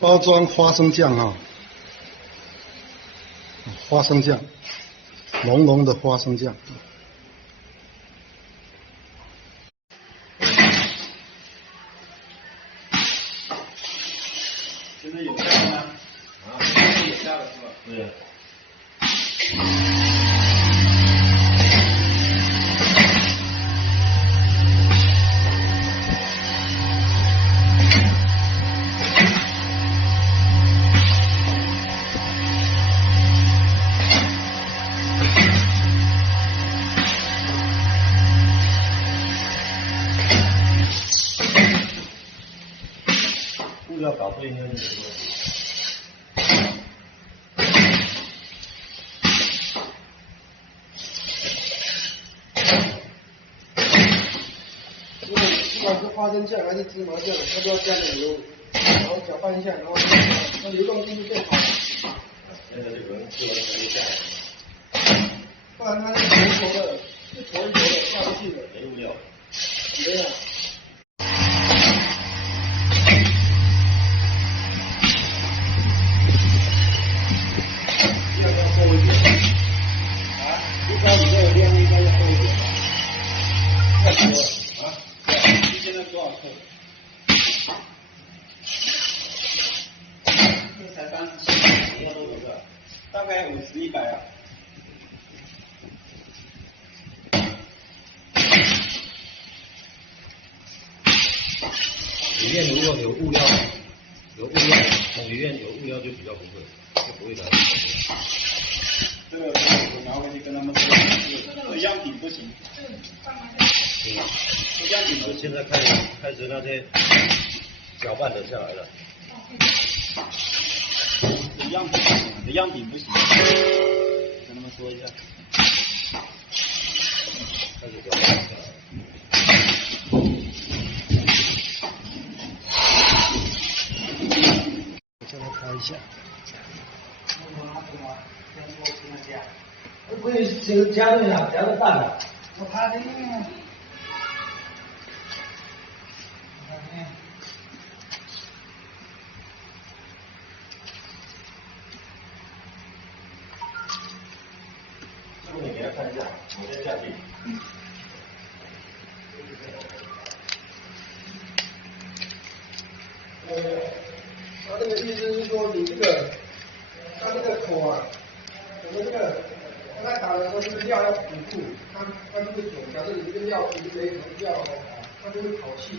包装花生酱啊，花生酱，浓浓的花生酱。现在有下了吗？啊，现在有下了是吧？对。布料搞对应该是什么？不管是花生酱还是芝麻酱，它都要加点油，然后搅拌一下，然后它流动性就更好。现在这个做完全就下来，不然它是坨坨的，一坨一坨的下不去的。没物料。没有。量要厚一点。啊，一包里面的量应该要厚一点吧？太多了啊！你现在多少克？这才37，多少个？大概50、100啊。里面如果有物料，里面有物料就比较不会，就不会来。这个我拿回去跟他们说，这样品不行。这样品我现在开始那些搅拌的下来了。样品不行，跟他们说一下。开始搅拌下来了。现在开一下。不是先加热呀，加热蛋的。我怕这个。这个你给他看一下，我先下去。他这个意思是说，你这个，它这个口啊，我们这个刚才打的时候，这个料要辅助，它这个酒，假设你这个料是一个料，它就会烤气。